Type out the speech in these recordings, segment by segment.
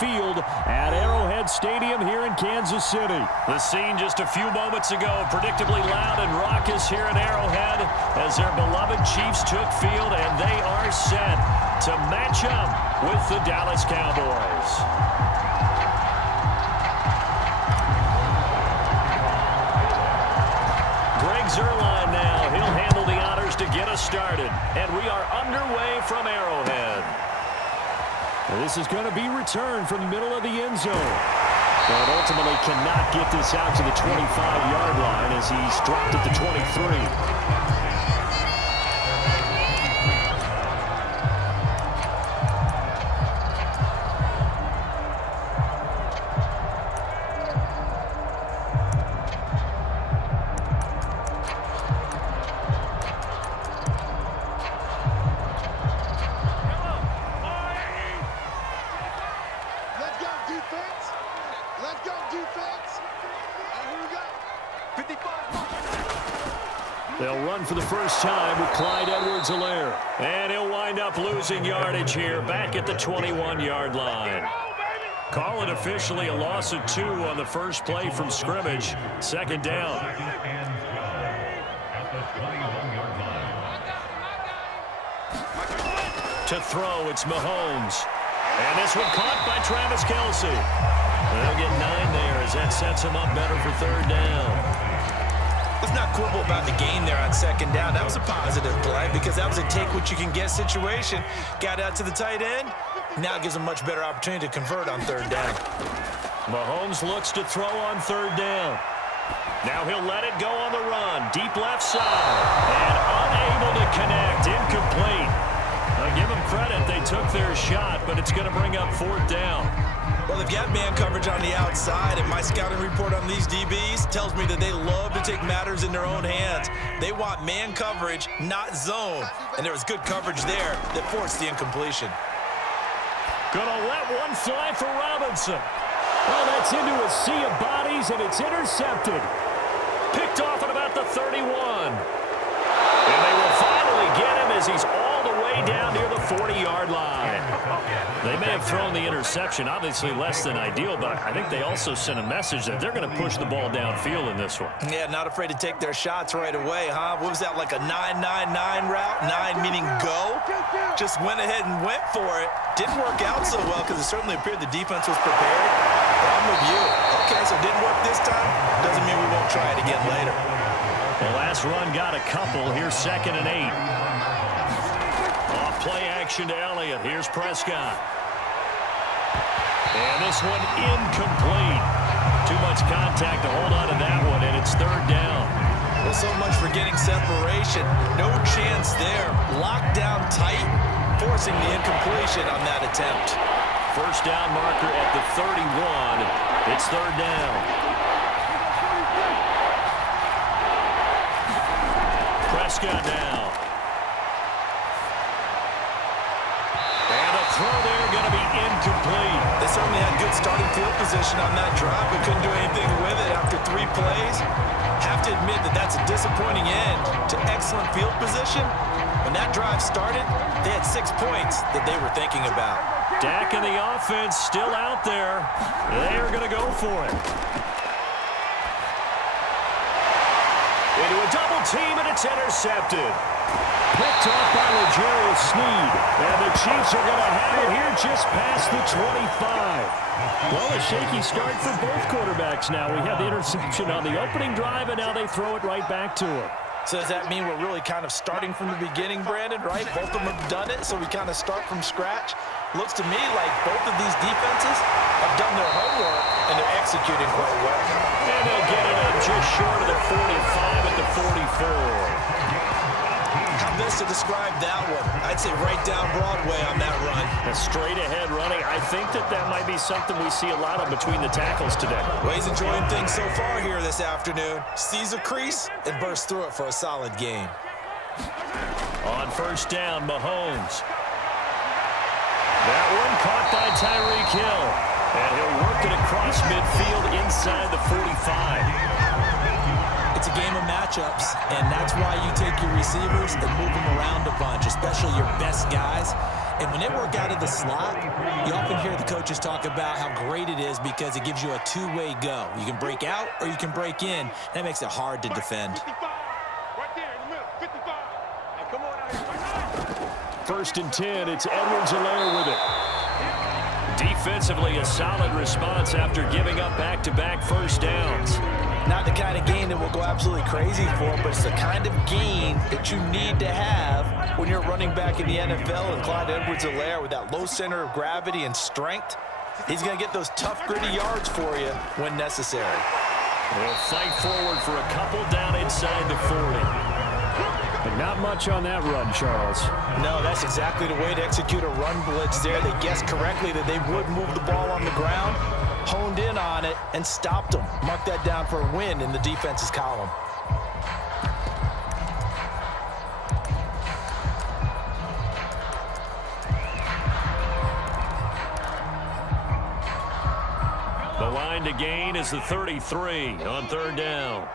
field at Arrowhead Stadium here in Kansas City. The scene just a few moments ago, predictably loud and raucous here at Arrowhead as their beloved Chiefs took field, and they are set to match up with the Dallas Cowboys. Greg Zuerlein now. He'll handle the honors to get us started. And we are underway from Arrowhead. This is going to be returned from the middle of the end zone. But ultimately cannot get this out to the 25-yard line as he's dropped at the 23. They'll run for the first time with Clyde Edwards-Helaire. And he'll wind up losing yardage here back at the 21-yard line. Call it officially a loss of 2 on the first play from scrimmage. Second down. To throw, it's Mahomes. And this one caught by Travis Kelce. They'll get 9 there as that sets him up better for third down. Let's not quibble about the gain there on second down. That was a positive play because that was a take-what-you-can-get situation. Got out to the tight end. Now gives him a much better opportunity to convert on third down. Mahomes looks to throw on third down. Now he'll let it go on the run. Deep left side. And unable to connect. Incomplete. I'll give them credit. They took their shot, but it's going to bring up fourth down. Well, they've got man coverage on the outside, and my scouting report on these DBs tells me that they love to take matters in their own hands. They want man coverage, not zone. And there was good coverage there that forced the incompletion. Gonna let one fly for Robinson. Well, that's into a sea of bodies, and it's intercepted. Picked off at about the 31. And they will finally get him as he's all the way down near the 40-yard line. They may have thrown the interception, obviously less than ideal, but I think they also sent a message that they're going to push the ball downfield in this one. Yeah, not afraid to take their shots right away, huh? What was that, like a 9-9-9 route? 9 meaning go? Just went ahead and went for it. Didn't work out so well because it certainly appeared the defense was prepared. But I'm with you. Okay, so it didn't work this time. Doesn't mean we won't try it again later. The last run got a couple. Here's 2nd and 8. Off play action to Elliott. Here's Prescott. And this one incomplete. Too much contact to hold on to that one, and it's third down. Well, so much for getting separation. No chance there. Locked down tight, forcing the incompletion on that attempt. First down marker at the 31. It's third down. Prescott now. And a throw there going to be incomplete. They certainly had good starting field position on that drive, but couldn't do anything with it after 3 plays. Have to admit that that's a disappointing end to excellent field position. When that drive started, they had 6 points that they were thinking about. Dak and the offense still out there. They are going to go for it. Into a double team, and it's intercepted. Picked off by L'Jarius Sneed. And the Chiefs are going to have it here just past the 25. Well, a shaky start for both quarterbacks now. We had the interception on the opening drive, and now they throw it right back to him. So does that mean we're really kind of starting from the beginning, Brandon, right? Both of them have done it, so we kind of start from scratch. Looks to me like both of these defenses have done their homework, and they're executing quite well. And they'll get it up just short of the 45 at the 44. How best to describe that one? I'd say right down Broadway on that run. A straight ahead running. I think that might be something we see a lot of between the tackles today. Well, he's enjoying things so far here this afternoon. Sees a crease and bursts through it for a solid game. On first down, Mahomes. That one caught by Tyreek Hill. And he'll work it across midfield inside the 45. It's It's a game of matchups, and that's why you take your receivers and move them around a bunch, especially your best guys. And when they work out of the slot, you often hear the coaches talk about how great it is because it gives you a two-way go. You can break out or you can break in. That makes it hard to defend. First and 10, it's Edwards-Helaire with it. Defensively, a solid response after giving up back-to-back first downs. Not the kind of gain that we'll go absolutely crazy for, but it's the kind of gain that you need to have when you're running back in the NFL. And Clyde Edwards-Helaire, with that low center of gravity and strength, he's going to get those tough, gritty yards for you when necessary. We'll fight forward for a couple down inside the 40. But not much on that run, Charles. No, that's exactly the way to execute a run blitz there. They guessed correctly that they would move the ball on the ground, honed in on it, and stopped them. Mark that down for a win in the defense's column. The line to gain is the 33 on third down.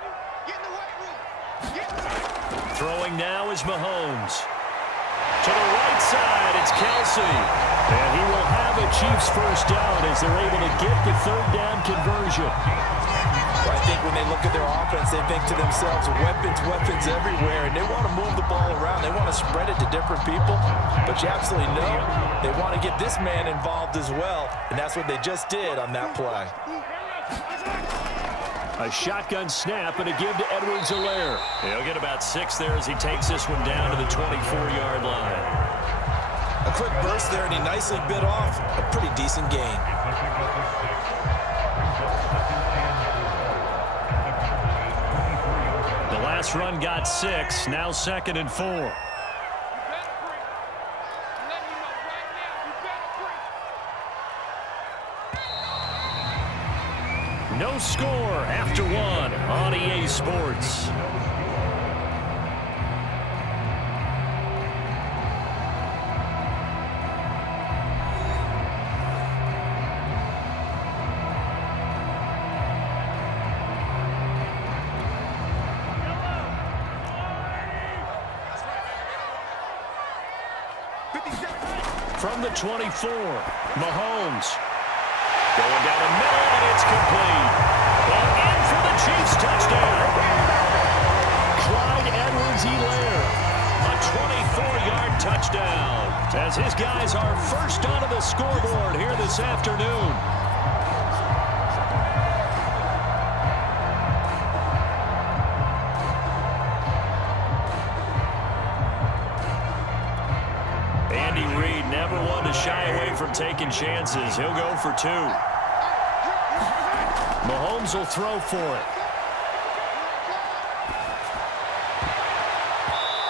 Throwing now is Mahomes. To the right side, it's Kelsey. And he will have a Chiefs first down as they're able to get the third down conversion. I think when they look at their offense, they think to themselves, weapons everywhere, and they want to move the ball around. They want to spread it to different people, but you absolutely know they want to get this man involved as well, and that's what they just did on that play. A shotgun snap and a give to Edwards-Helaire. He'll get about 6 there as he takes this one down to the 24-yard line. A quick burst there, and he nicely bit off a pretty decent gain. The last run got 6, now 2nd and 4. No score after 1 on EA Sports. From the 24, Mahomes. Going down the middle, and it's complete. And in for the Chiefs touchdown. Clyde Edwards-Helaire. A 24-yard touchdown. As his guys are first onto the scoreboard here this afternoon. Andy Reid never one to shy away from taking chances. He'll go for 2. Mahomes will throw for it.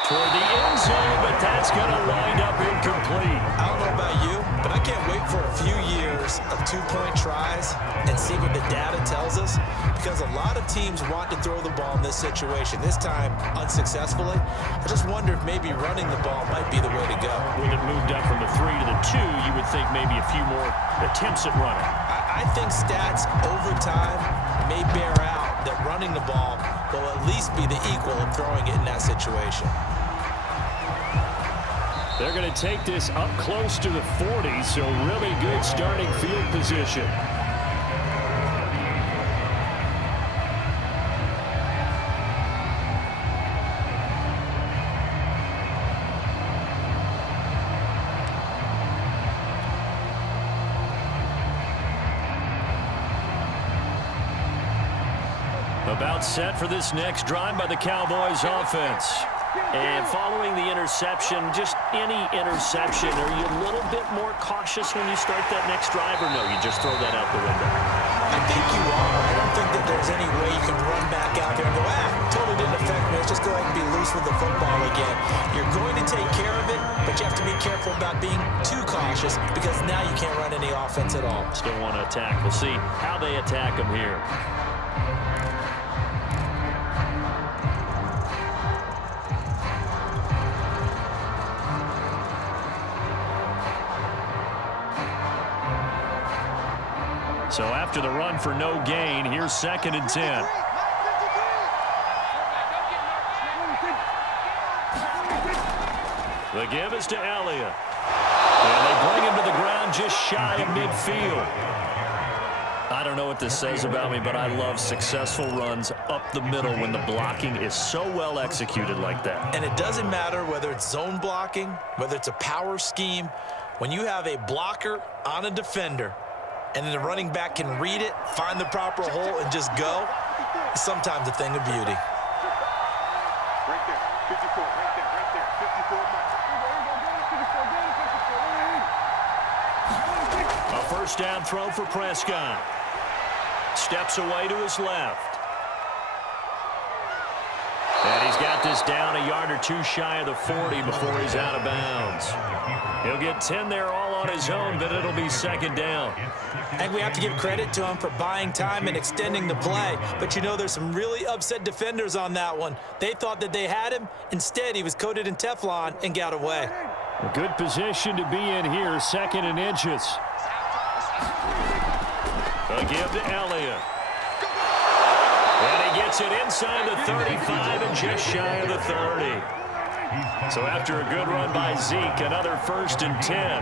Toward the end zone, but that's going to wind up incomplete. I don't know about you, but I can't wait for a few years of two-point tries and see what the data tells us, because a lot of teams want to throw the ball in this situation, this time unsuccessfully. I just wonder if maybe running the ball might be the way to go. With it moved up from the 3 to the 2, you would think maybe a few more attempts at running. I think stats over time may bear out that running the ball will at least be the equal of throwing it in that situation. They're going to take this up close to the 40, so really good starting field position. About set for this next drive by the Cowboys offense. And following the interception, just any interception, are you a little bit more cautious when you start that next drive, or no, you just throw that out the window? I think you are. I don't think that there's any way you can run back out there and go, totally didn't affect me. Let's just go ahead and be loose with the football again. You're going to take care of it, but you have to be careful about being too cautious, because now you can't run any offense at all. Still want to attack. We'll see how they attack them here. So after the run for no gain, here's 2nd and 10. The give is to Elliott. And they bring him to the ground just shy of midfield. I don't know what this says about me, but I love successful runs up the middle when the blocking is so well executed like that. And it doesn't matter whether it's zone blocking, whether it's a power scheme. When you have a blocker on a defender and then the running back can read it, find the proper hole, and just go, it's sometimes a thing of beauty. Right there, 54, right there, 54. A first down throw for Prescott. Steps away to his left. And he's got this down a yard or two shy of the 40 before he's out of bounds. He'll get 10 there all on his own, but it'll be second down. I think we have to give credit to him for buying time and extending the play. But, you know, there's some really upset defenders on that one. They thought that they had him. Instead, he was coated in Teflon and got away. A good position to be in here, second and inches. A give to Elliott. And he gets it inside the 35 and just shy of the 30. So after a good run by Zeke, another first and 10.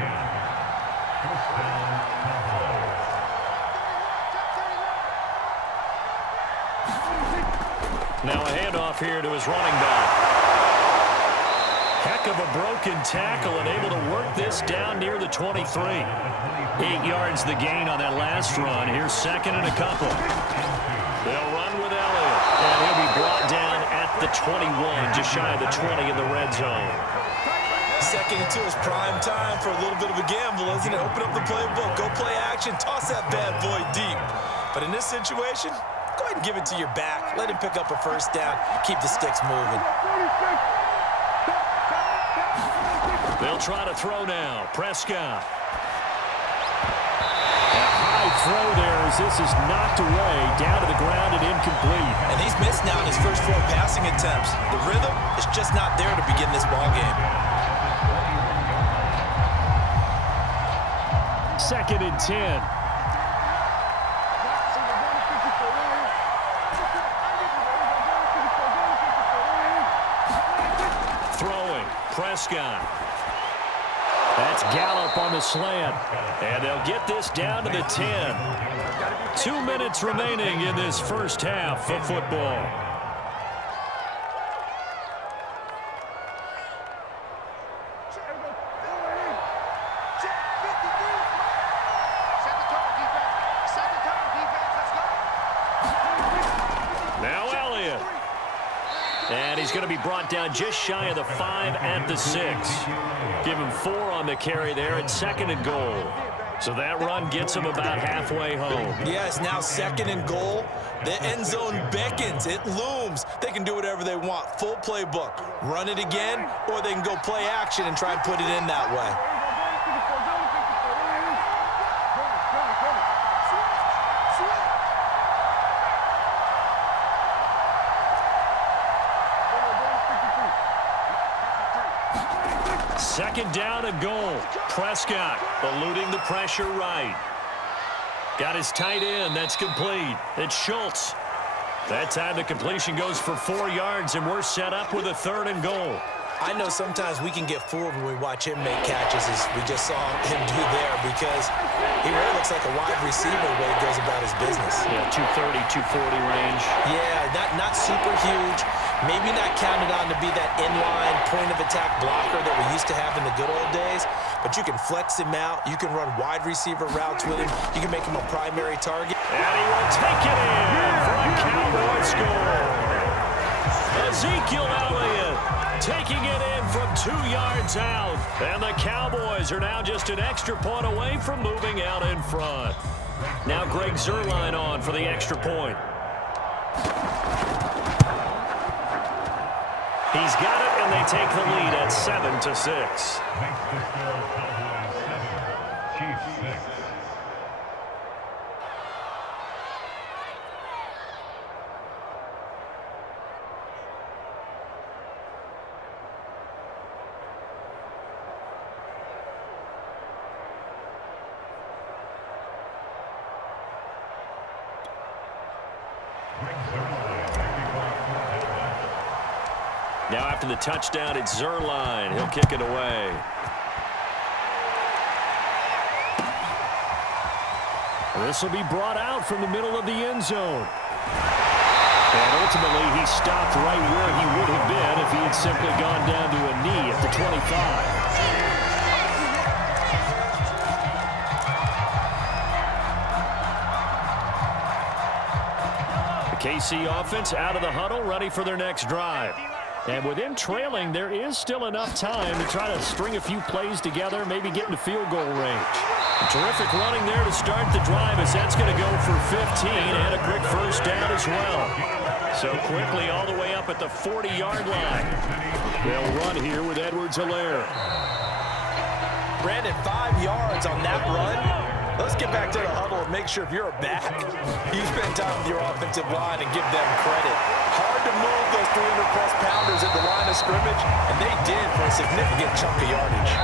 Now a handoff here to his running back. Heck of a broken tackle and able to work this down near the 23. 8 yards the gain on that last run. Here's second and a couple. They'll run with Elliott, and he'll be brought down at the 21, just shy of the 20 in the red zone. Second and 2 is prime time for a little bit of a gamble, isn't it? Open up the playbook, go play action, toss that bad boy deep. But in this situation, go ahead and give it to your back. Let him pick up a first down, keep the sticks moving. They'll try to throw now. Prescott. A high throw there as this is knocked away, down to the ground and incomplete. And he's missed now in his first 4 passing attempts. The rhythm is just not there to begin this ball game. Second and 10. Throwing. Prescott. That's Gallup on the slant. And they'll get this down to the 10. 2 minutes remaining in this first half of football. Now Elliott. And he's going to be brought down just shy of the 5 at the 6. Give him 4 on the carry there at second and goal. So that run gets him about halfway home. Yeah, it's now second and goal. The end zone beckons. It looms. They can do whatever they want. Full playbook. Run it again, or they can go play action and try and put it in that way. Second down and goal. Prescott eluding the pressure right. Got his tight end. That's complete. It's Schultz. That time the completion goes for 4 yards, and we're set up with a third and goal. I know sometimes we can get fooled when we watch him make catches, as we just saw him do there, because he really looks like a wide receiver the way he goes about his business. Yeah, 230, 240 range. Yeah, not super huge. Maybe not counted on to be that inline point-of-attack blocker that we used to have in the good old days, but you can flex him out. You can run wide receiver routes with him. You can make him a primary target. And he will take it in for a Cowboy score. Ezekiel Elliott taking it in from 2 yards out. And the Cowboys are now just an extra point away from moving out in front. Now Greg Zuerlein on for the extra point. He's got it, and they take the lead at 7-6. Now after the touchdown, it's Zerline. He'll kick it away. This will be brought out from the middle of the end zone. And ultimately, he stopped right where he would have been if he had simply gone down to a knee at the 25. KC offense out of the huddle, ready for their next drive. And with them trailing, there is still enough time to try to string a few plays together, maybe get into field goal range. Terrific running there to start the drive as that's going to go for 15 and a quick first down as well. So quickly all the way up at the 40-yard line. They'll run here with Edwards-Helaire. Brandon, 5 yards on that run. Let's get back to the huddle and make sure if you're a back, you spend time with your offensive line and give them credit. Hard to move those 300-plus pounders at the line of scrimmage, and they did for a significant chunk of yardage.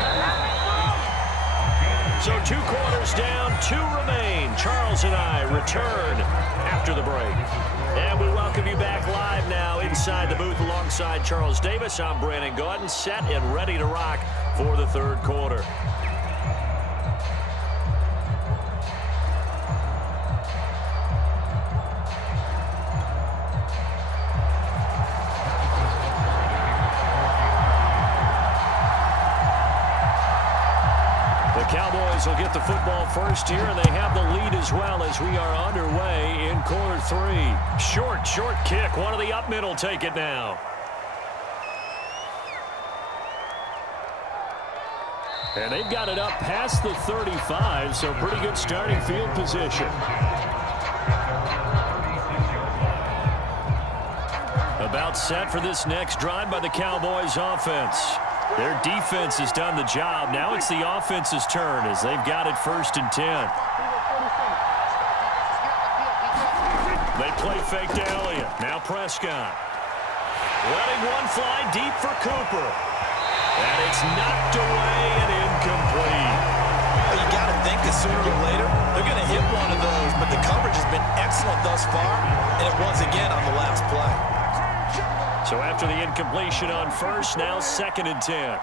So 2 quarters down, 2 remain. Charles and I return after the break. And we welcome you back live now inside the booth alongside Charles Davis. I'm Brandon Gaudin, set and ready to rock for the third quarter. Cowboys will get the football first here, and they have the lead as well as we are underway in quarter 3. Short kick. One of the up middle take it now. And they've got it up past the 35, so pretty good starting field position. About set for this next drive by the Cowboys offense. Their defense has done the job. Now it's the offense's turn as they've got it 1st and 10. They play fake to Elliott. Now Prescott. Letting one fly deep for Cooper. And it's knocked away and incomplete. Well, you got to think that sooner or later they're going to hit one of those, but the coverage has been excellent thus far, and it was again on the last play. So after the incompletion on 1st, now 2nd and 10.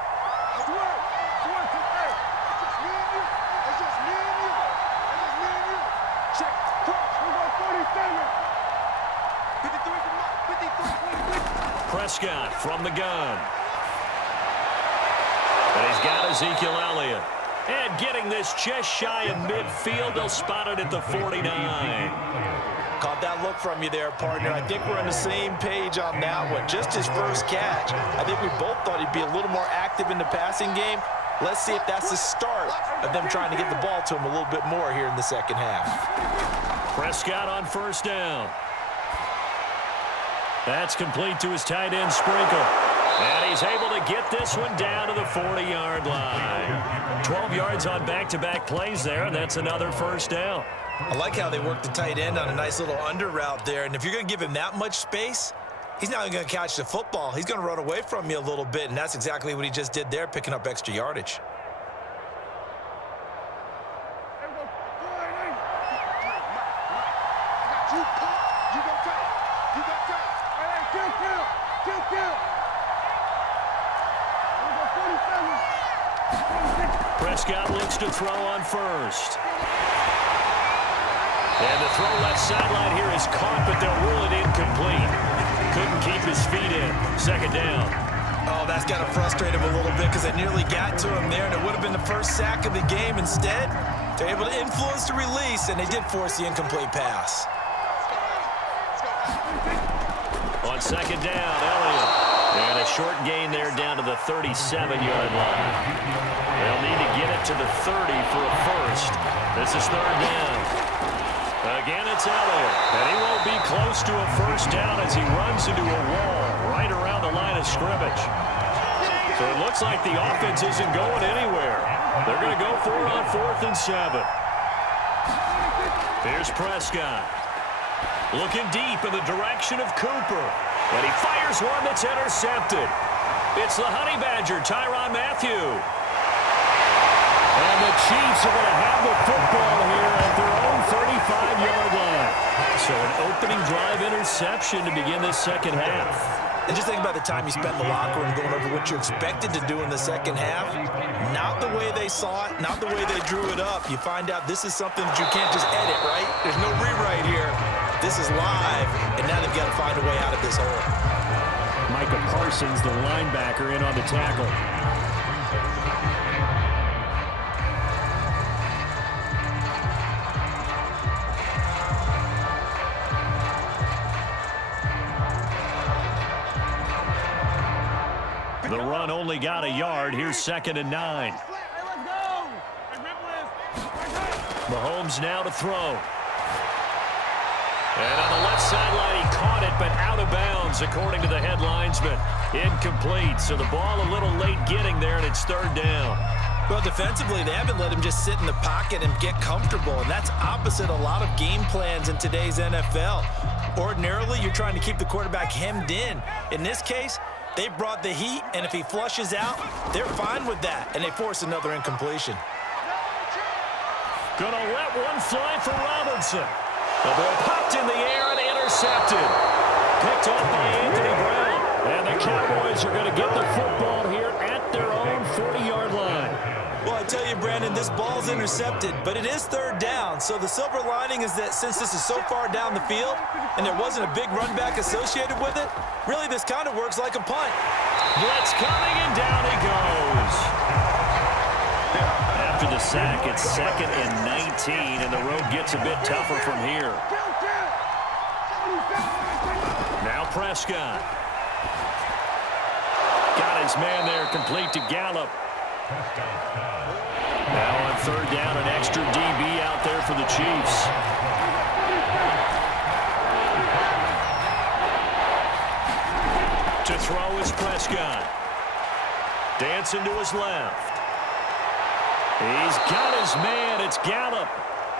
Prescott from the gun. And he's got Ezekiel Elliott. And getting this just shy of midfield, they'll spot it at the 49. Caught that look from you there, partner. I think we're on the same page on that one. Just his first catch. I think we both thought he'd be a little more active in the passing game. Let's see if that's the start of them trying to get the ball to him a little bit more here in the second half. Prescott on 1st down. That's complete to his tight end, Sprinkle. And he's able to get this one down to the 40-yard line. 12 yards on back-to-back plays there, and that's another 1st down. I like how they work the tight end on a nice little under route there. And if you're going to give him that much space, he's not going to catch the football. He's going to run away from you a little bit, and that's exactly what he just did there, picking up extra yardage. Prescott looks to throw on 1st. And the throw left sideline here is caught, but they'll rule it incomplete. Couldn't keep his feet in. 2nd down. Oh, that's got to frustrate him a little bit because they nearly got to him there, and it would have been the first sack of the game. Instead, they're able to influence the release, and they did force the incomplete pass. On 2nd down, Elliott. And a short gain there down to the 37-yard line. They'll need to get it to the 30 for a first. This is 3rd down. Again, it's Elliott. And he won't be close to a first down as he runs into a wall right around the line of scrimmage. So it looks like the offense isn't going anywhere. They're going to go for it on 4th and 7. Here's Prescott. Looking deep in the direction of Cooper. And he fires one that's intercepted. It's the Honey Badger, Tyrann Mathieu. And the Chiefs are going to have the football here at their own 35-yard line. So an opening drive interception to begin this second half. And just think about the time you spent in the locker room going over what you expected to do in the second half. Not the way they saw it, not the way they drew it up. You find out this is something that you can't just edit, right? There's no rewrite here. This is live, and now they've got to find a way out of this hole. Micah Parsons, the linebacker, in on the tackle. The run only got a yard. Here's 2nd and 9. Mahomes now to throw. And on the left sideline, he caught it, but out of bounds, according to the headlinesman. Incomplete, so the ball a little late getting there, and it's 3rd down. Well, defensively, they haven't let him just sit in the pocket and get comfortable, and that's opposite a lot of game plans in today's NFL. Ordinarily, you're trying to keep the quarterback hemmed in. In this case, they brought the heat, and if he flushes out, they're fine with that, and they force another incompletion. Gonna let one fly for Robinson. The ball popped in the air and intercepted. Picked off by Anthony Brown. And the Cowboys are going to get the football here at their own 40-yard line. Well, I tell you, Brandon, this ball's intercepted, but it is 3rd down. So the silver lining is that since this is so far down the field and there wasn't a big run back associated with it, really this kind of works like a punt. Blitz coming, and down he goes. After the sack, it's 2nd and 19, and the road gets a bit tougher from here. Now Prescott. Got his man there, complete to Gallup. Now on 3rd down, an extra DB out there for the Chiefs. To throw is Prescott. Dancing to his left. He's got his man. It's Gallup.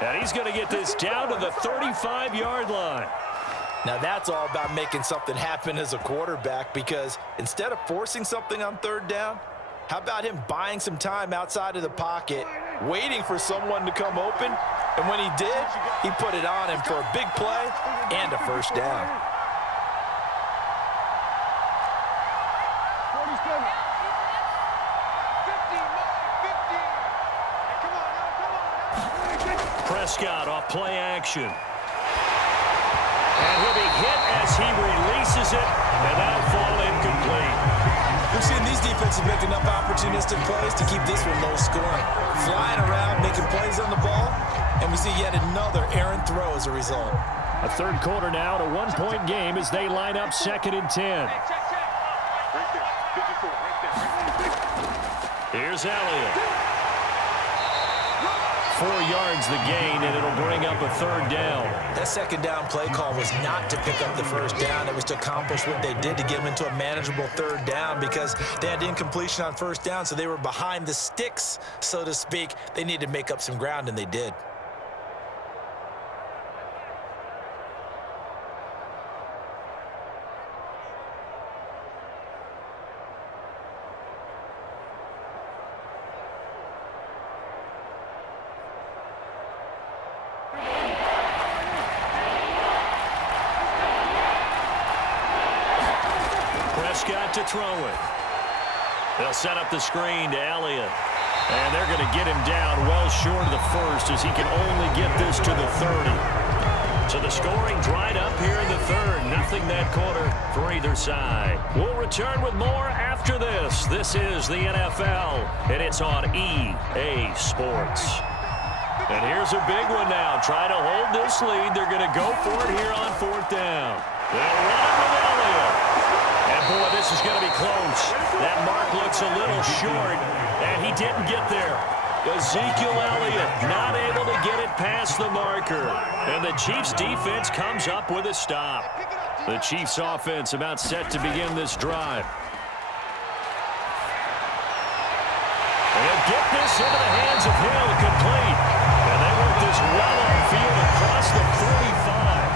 And he's going to get this down to the 35-yard line. Now that's all about making something happen as a quarterback, because instead of forcing something on 3rd down, how about him buying some time outside of the pocket, waiting for someone to come open, and when he did, he put it on him for a big play and a 1st down. Prescott off play action. And he'll be hit as he releases it, and that'll fall incomplete. We've seen these defenses make enough opportunistic plays to keep this one low scoring. Flying around, making plays on the ball, and we see yet another errant throw as a result. A 3rd quarter now, to 1-point game as they line up 2nd and 10. Right there, 54, right there. Here's Elliott. 4 yards the gain, and it'll bring up a 3rd down. That 2nd down play call was not to pick up the 1st down. It was to accomplish what they did to get them into a manageable 3rd down, because they had incompletion on 1st down, so they were behind the sticks, so to speak. They needed to make up some ground, and they did. Prescott to throw it. They'll set up the screen to Elliott. And they're going to get him down well short of the 1st as he can only get this to the 30. So the scoring dried up here in the 3rd. Nothing that quarter for either side. We'll return with more after this. This is the NFL, and it's on EA Sports. And here's a big one now. Try to hold this lead. They're going to go for it here on 4th down. They'll run it with Elliott. And boy, this is going to be close. That mark looks a little short, and he didn't get there. Ezekiel Elliott not able to get it past the marker. And the Chiefs defense comes up with a stop. The Chiefs offense about set to begin this drive. They'll get this into the hands of Hill, complete. And they work this well upfield across the 45.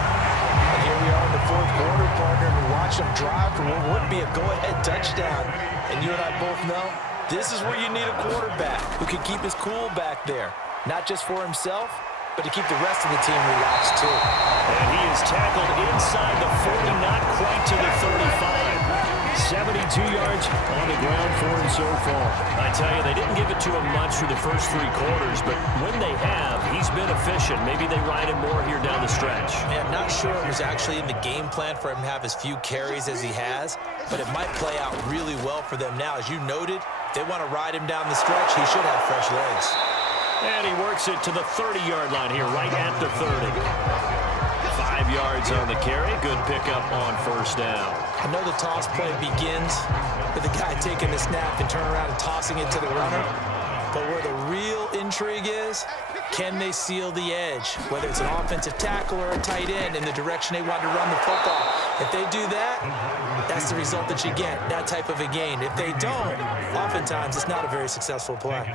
And here we are in the 4th quarter, partner, and we watch them drive for what would be a go-ahead touchdown. And you and I both know this is where you need a quarterback who can keep his cool back there, not just for himself, but to keep the rest of the team relaxed too. And he is tackled inside the 40, not quite to the 35. 72 yards on the ground for him so far. I tell you, they didn't give it to him much through the first 3 quarters, but when they have, he's been efficient. Maybe they ride him more here down the stretch. Yeah, I'm not sure it was actually in the game plan for him to have as few carries as he has, but it might play out really well for them now. As you noted, if they want to ride him down the stretch, he should have fresh legs. And he works it to the 30-yard line here, right at the 30. 5 yards on the carry. Good pickup on first down. I know the toss play begins with the guy taking the snap and turning around and tossing it to the runner. But where the real intrigue is, can they seal the edge? Whether it's an offensive tackle or a tight end in the direction they want to run the football. If they do that, that's the result that you get, that type of a gain. If they don't, oftentimes it's not a very successful play.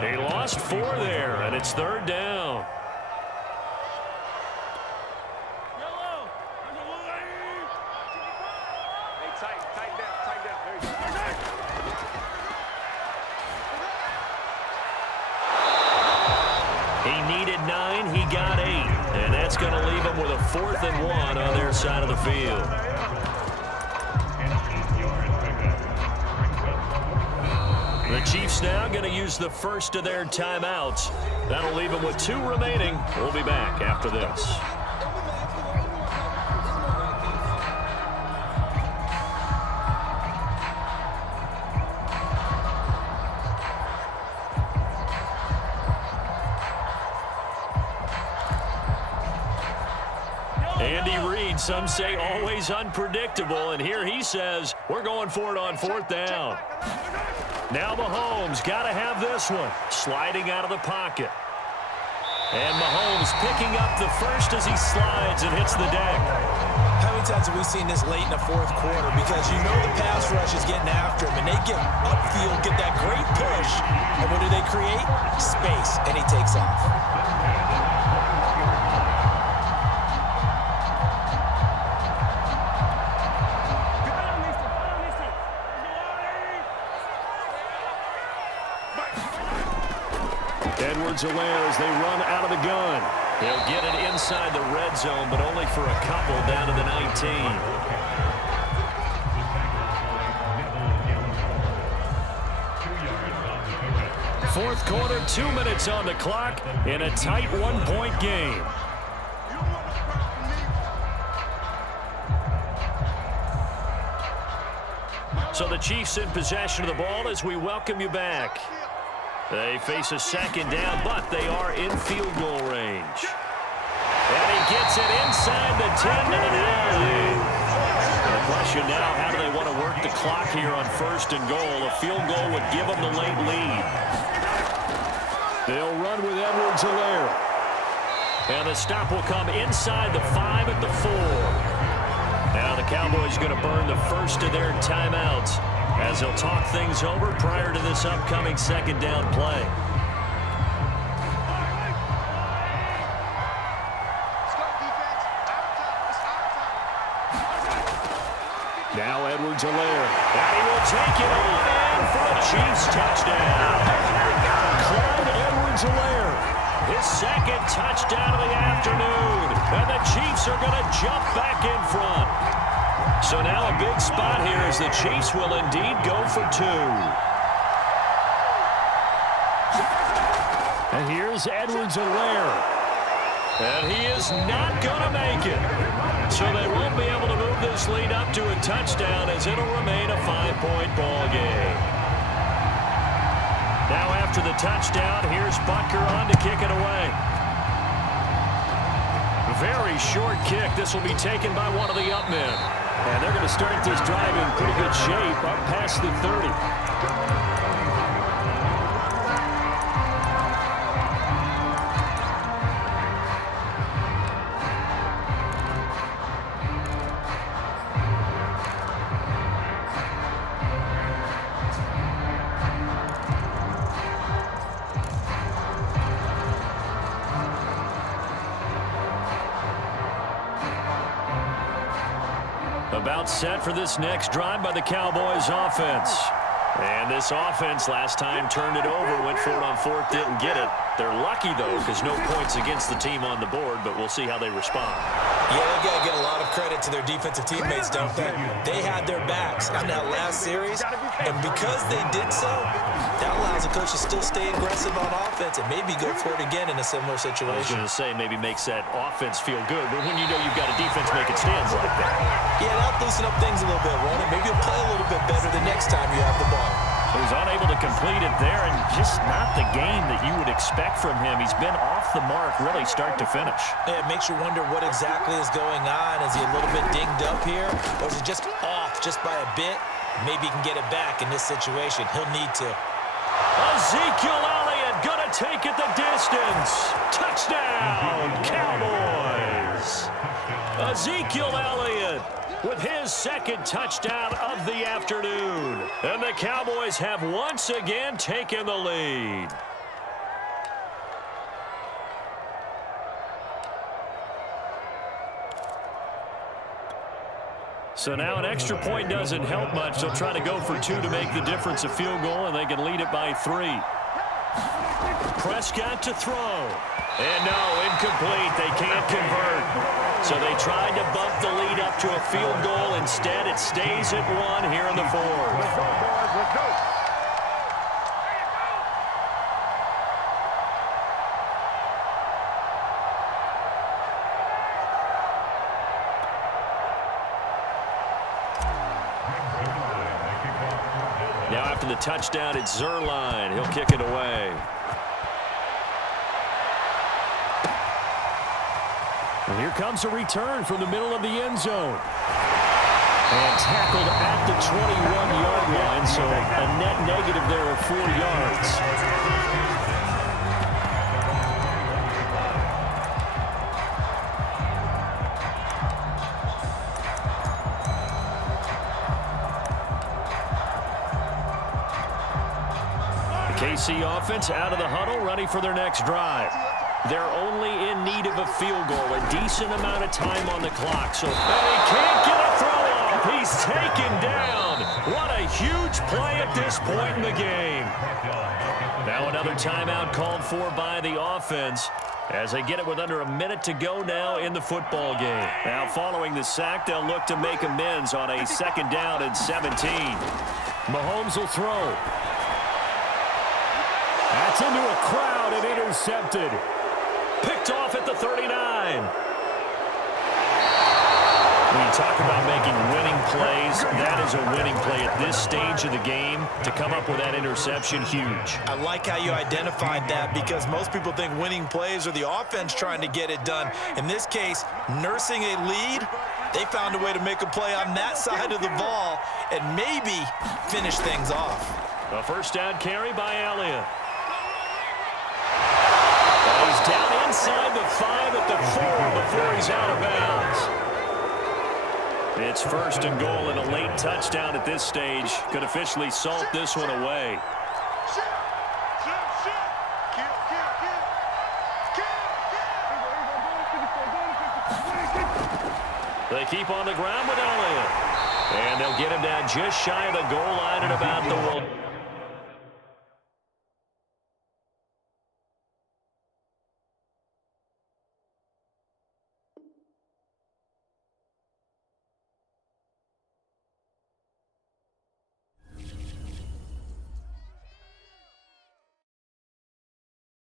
They lost 4 there, and it's 3rd down. He needed 9, he got 8. And that's going to leave him with a 4th and 1 on their side of the field. The Chiefs now going to use the first of their timeouts. That'll leave them with 2 remaining. We'll be back after this. Andy Reid, some say always unpredictable, and here he says we're going for it on 4th down. Now Mahomes got to have this one, sliding out of the pocket. And Mahomes picking up the first as he slides and hits the deck. How many times have we seen this late in the 4th quarter? Because you know the pass rush is getting after him, and they get upfield, get that great push, and what do they create? Space, and he takes off. Edwards-Helaire as they run out of the gun. He'll get it inside the red zone, but only for a couple down to the 19. Fourth quarter, 2 minutes on the clock in a tight 1-point game. So the Chiefs in possession of the ball as we welcome you back. They face a 2nd down, but they are in field goal range. And he gets it inside the 10 and an out. The question now, how do they want to work the clock here on 1st and goal? A field goal would give them the late lead. They'll run with Edwards-Helaire. And the stop will come inside the 5 at the 4. Now the Cowboys going to burn the first of their timeouts as they'll talk things over prior to this upcoming 2nd down play. Now Edwards-Helaire. And he will take it on in for a Chiefs touchdown. Clyde Edwards-Helaire. His 2nd touchdown of the afternoon. And the Chiefs are going to jump back in front. So now a big spot here as the Chiefs will indeed go for 2. And here's Edwards-Helaire. And he is not going to make it. So they won't be able to move this lead up to a touchdown as it'll remain a 5-point ball game. Now after the touchdown, here's Butker on to kick it away. Very short kick. This will be taken by one of the up men. And they're going to start this drive in pretty good shape up past the 30. About set for this next drive by the Cowboys offense. And this offense last time turned it over, went for it on 4th, didn't get it. They're lucky, though, because no points against the team on the board, but we'll see how they respond. Yeah, they got to get a lot of credit to their defensive teammates, don't they? They had their backs on that last series, and because they did so, that allows the coach to still stay aggressive on offense and maybe go for it again in a similar situation. I was going to say maybe makes that offense feel good, but when you know you've got a defense making stands like that. Yeah, that'll loosen up things a little bit, won't it? Maybe you'll play a little bit better the next time you have the ball. He was unable to complete it there, and just not the game that you would expect from him. He's been off the mark really start to finish. Yeah, it makes you wonder what exactly is going on. Is he a little bit dinged up here, or is he just off just by a bit? Maybe he can get it back in this situation. He'll need to. Ezekiel Elliott gonna take it the distance. Touchdown, Cowboys. Ezekiel Elliott with his second touchdown of the afternoon. And the Cowboys have once again taken the lead. So now an extra point doesn't help much. They'll try to go for 2 to make the difference a field goal, and they can lead it by 3. Prescott to throw. And no, incomplete. They can't convert. So they tried to bump the lead up to a field goal. Instead, it stays at 1 here in the fourth. Now after the touchdown, it's Zerline. He'll kick it away. And here comes a return from the middle of the end zone. And tackled at the 21-yard line, so a net negative there of 4 yards. KC offense out of the huddle, ready for their next drive. They're only in need of a field goal, a decent amount of time on the clock. So, and he can't get a throw off. He's taken down. What a huge play at this point in the game. Now another timeout called for by the offense as they get it with under a minute to go now in the football game. Now following the sack, they'll look to make amends on a 2nd down and 17. Mahomes will throw. That's into a crowd and intercepted. Picked off at the 39. When you talk about making winning plays, that is a winning play at this stage of the game. To come up with that interception, huge. I like how you identified that because most people think winning plays are the offense trying to get it done. In this case, nursing a lead, they found a way to make a play on that side of the ball and maybe finish things off. A 1st down carry by Elliott. He's down inside the 5 at the 4 before he's out of bounds. It's 1st and goal and a late touchdown at this stage. Could officially salt this one away. They keep on the ground with Elliott. And they'll get him down just shy of the goal line at about the 1.